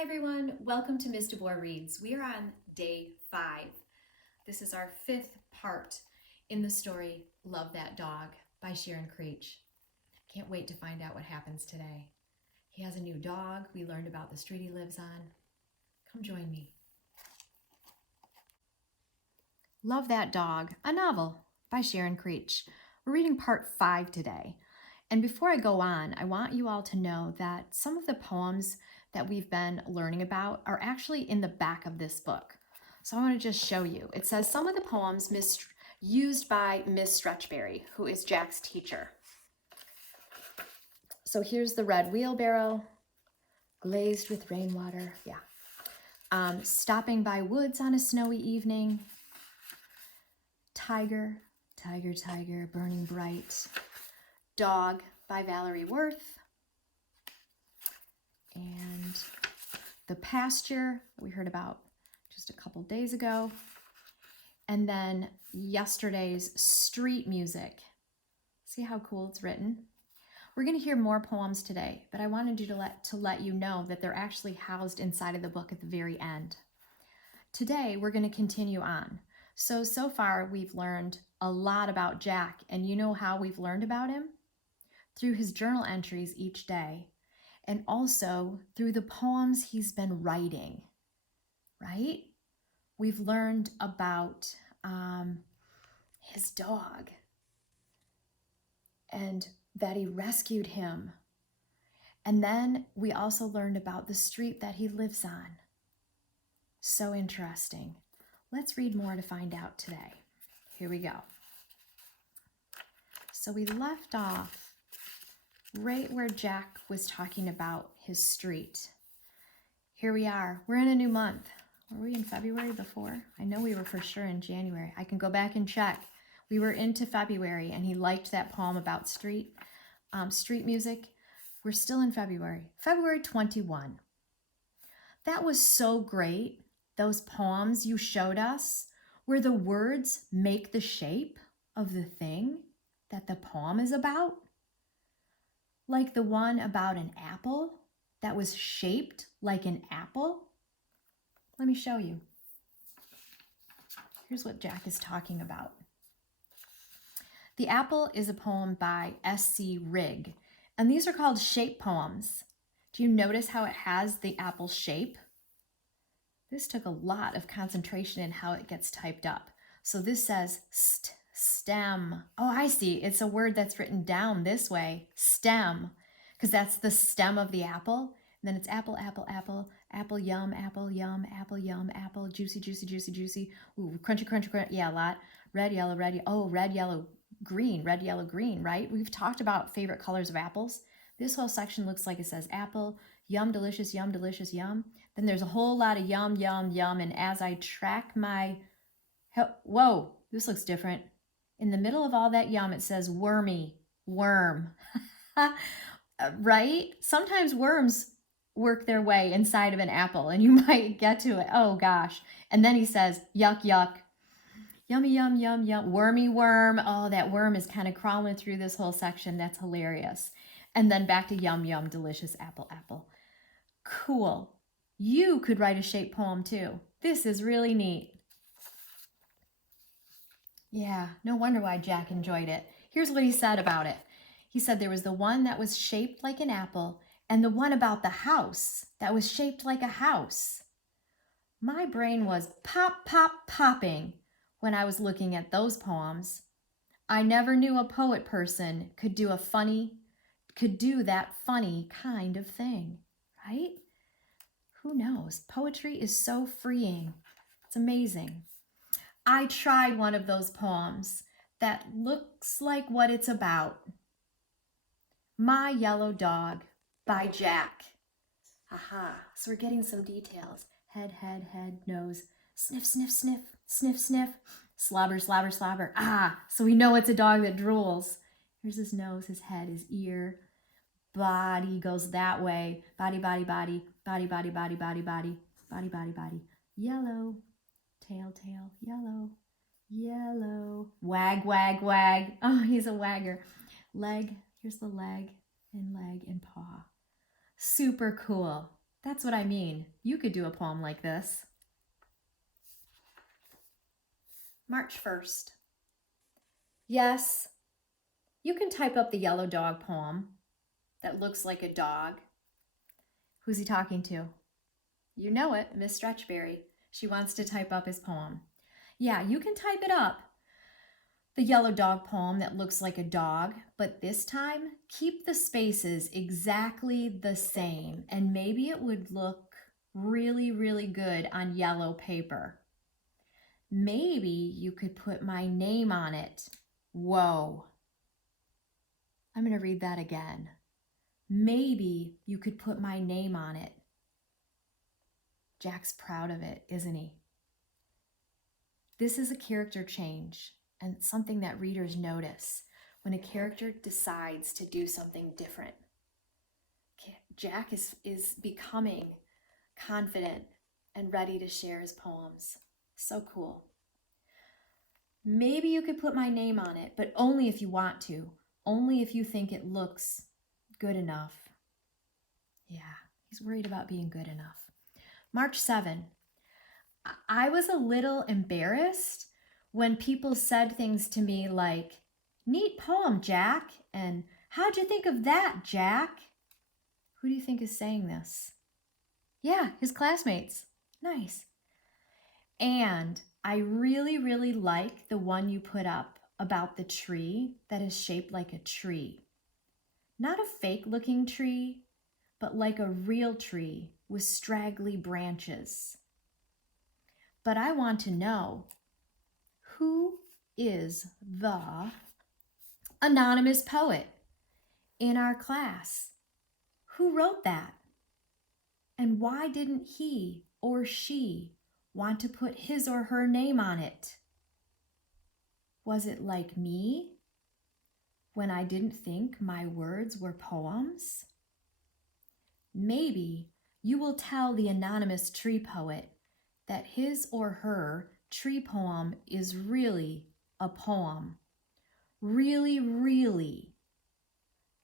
Hi everyone, welcome to Ms. DeBoer Reads. We are on day 5. This is our 5th part in the story Love That Dog by Sharon Creech. Can't wait to find out what happens today. He has a new dog. We learned about the street he lives on. Come join me. Love That Dog, a novel by Sharon Creech. We're reading part 5 today. And before I go on, I want you all to know that some of the poems that we've been learning about are actually in the back of this book. So I want to just show you. It says some of the poems used by Miss Stretchberry, who is Jack's teacher. So here's the red wheelbarrow, glazed with rainwater. Yeah. Stopping by woods on a snowy evening. Tiger, tiger, tiger, burning bright. Dog by Valerie Worth. And The Pasture, we heard about just a couple days ago. And then yesterday's Street Music. See how cool it's written? We're going to hear more poems today, but I wanted to let you know that they're actually housed inside of the book at the very end. Today, we're going to continue on. So far, we've learned a lot about Jack, and you know how we've learned about him? Through his journal entries each day. And also through the poems he's been writing, right? We've learned about his dog and that he rescued him. And then we also learned about the street that he lives on. So interesting. Let's read more to find out today. Here we go. So we left off right where Jack was talking about his street. Here we are. We're in a new month. Were we in February before? I know we were for sure in January. I can go back and check. We were into February, and he liked that poem about street music. We're still in February. February 21. That was so great. Those poems you showed us where the words make the shape of the thing that the poem is about. Like the one about an apple that was shaped like an apple. Let me show you. Here's what Jack is talking about. The Apple is a poem by S.C. Rigg, and these are called shape poems. Do you notice how it has the apple shape? This took a lot of concentration in how it gets typed up. So this says stem. Oh, I see. It's a word that's written down this way. Stem. Because that's the stem of the apple. And then it's apple, apple, apple, apple, yum, apple, yum, apple, yum, apple, juicy, juicy, juicy, juicy. Ooh, crunchy, crunchy, crunchy. Yeah, a lot. Red, yellow, red. Oh, red, yellow, green. Red, yellow, green, right? We've talked about favorite colors of apples. This whole section looks like it says apple, yum, delicious, yum, delicious, yum. Then there's a whole lot of yum, yum, yum. And as I track my... Whoa, this looks different. In the middle of all that yum, it says wormy, worm. Right? Sometimes worms work their way inside of an apple and you might get to it. Oh gosh. And then he says, yuck, yuck. Yummy, yum, yum, yum. Wormy worm. Oh, that worm is kind of crawling through this whole section. That's hilarious. And then back to yum, yum, delicious apple, apple. Cool. You could write a shape poem too. This is really neat. Yeah, no wonder why Jack enjoyed it. Here's what he said about it. He said there was the one that was shaped like an apple and the one about the house that was shaped like a house. My brain was pop, pop, popping when I was looking at those poems. I never knew a poet person could do that funny kind of thing, right? Who knows? Poetry is so freeing. It's amazing. I tried one of those poems that looks like what it's about. My Yellow Dog by Jack. Aha, so we're getting some details. Head, head, head, nose, sniff, sniff, sniff, sniff, sniff, slobber, slobber, slobber. Ah, so we know it's a dog that drools. Here's his nose, his head, his ear. Body goes that way. Body, body, body, body, body, body, body, body, body, body, body. Yellow. Tail, tail, yellow, yellow. Wag, wag, wag. Oh, he's a wagger. Leg, here's the leg and paw. Super cool. That's what I mean. You could do a poem like this. March 1st. Yes, you can type up the yellow dog poem that looks like a dog. Who's he talking to? You know it, Miss Stretchberry. She wants to type up his poem. Yeah, you can type it up. The yellow dog poem that looks like a dog, but this time keep the spaces exactly the same, and maybe it would look really, really good on yellow paper. Maybe you could put my name on it. Whoa. I'm going to read that again. Maybe you could put my name on it. Jack's proud of it, isn't he? This is a character change and something that readers notice when a character decides to do something different. Jack is becoming confident and ready to share his poems. So cool. Maybe you could put my name on it, but only if you want to. Only if you think it looks good enough. Yeah, he's worried about being good enough. March 7. I was a little embarrassed when people said things to me like, "Neat poem, Jack," and "How'd you think of that, Jack?" Who do you think is saying this? Yeah, his classmates. Nice. And I really, really like the one you put up about the tree that is shaped like a tree. Not a fake looking tree, but like a real tree with straggly branches. But I want to know, who is the anonymous poet in our class? Who wrote that? And why didn't he or she want to put his or her name on it? Was it like me when I didn't think my words were poems? Maybe you will tell the anonymous tree poet that his or her tree poem is really a poem. Really, really.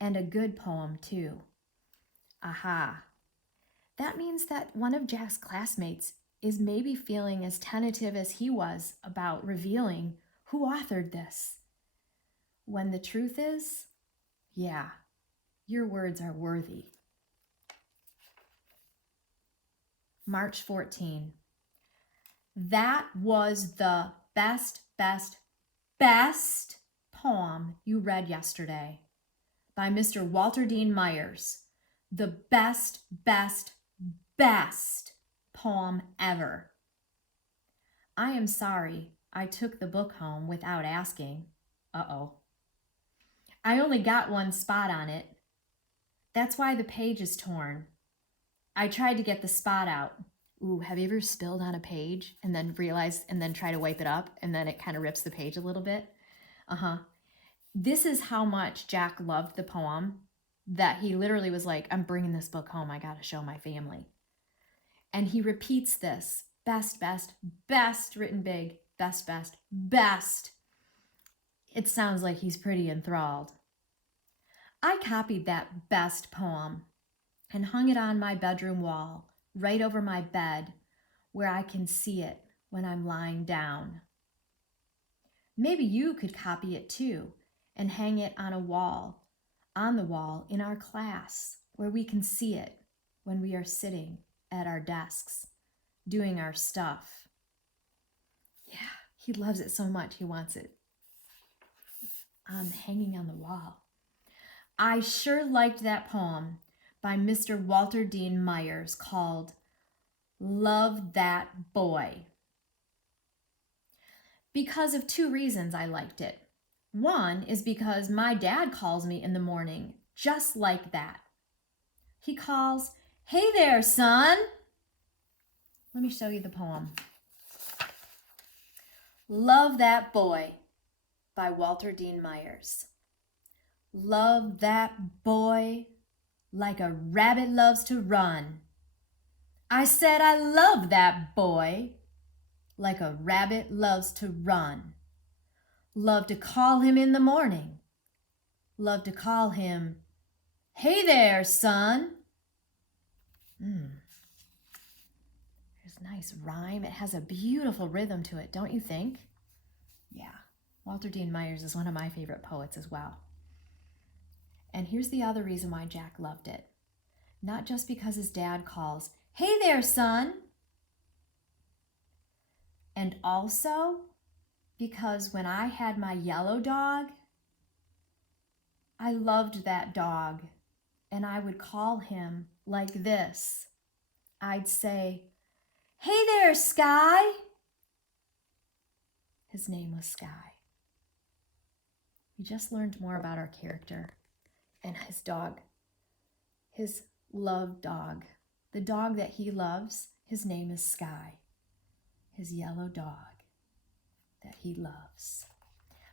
And a good poem too. Aha. That means that one of Jack's classmates is maybe feeling as tentative as he was about revealing who authored this. When the truth is, yeah, your words are worthy. March 14. That was the best poem you read yesterday by Mr. Walter Dean Myers. The best poem ever. I am sorry I took the book home without asking. Uh-oh. I only got one spot on it. That's why the page is torn. I tried to get the spot out. Ooh, have you ever spilled on a page and then realized and then try to wipe it up and then it kind of rips the page a little bit? This is how much Jack loved the poem that he literally was like, I'm bringing this book home. I got to show my family. And he repeats this, best, written big, best. It sounds like he's pretty enthralled. I copied that best poem and hung it on my bedroom wall, right over my bed, where I can see it when I'm lying down. Maybe you could copy it too and hang it on the wall in our class, where we can see it when we are sitting at our desks, doing our stuff. Yeah, he loves it so much, he wants it hanging on the wall. I sure liked that poem by Mr. Walter Dean Myers called Love That Boy. Because of two reasons I liked it. One is because my dad calls me in the morning just like that. He calls, "Hey there, son." Let me show you the poem. Love That Boy by Walter Dean Myers. Love that boy like a rabbit loves to run. I said I love that boy like a rabbit loves to run. Love to call him in the morning. Love to call him, "Hey there, son." It's nice rhyme. It has a beautiful rhythm to it, don't you think? Yeah, Walter Dean Myers is one of my favorite poets as well. And here's the other reason why Jack loved it. Not just because his dad calls, "Hey there, son!" And also because when I had my yellow dog, I loved that dog, and I would call him like this. I'd say, "Hey there, Sky!" His name was Sky. We just learned more about our character and his dog, his loved dog. The dog that he loves, his name is Sky, his yellow dog that he loves.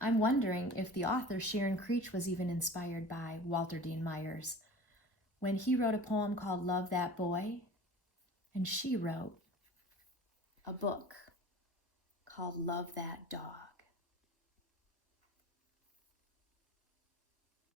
I'm wondering if the author Sharon Creech was even inspired by Walter Dean Myers when he wrote a poem called Love That Boy, and she wrote a book called Love That Dog.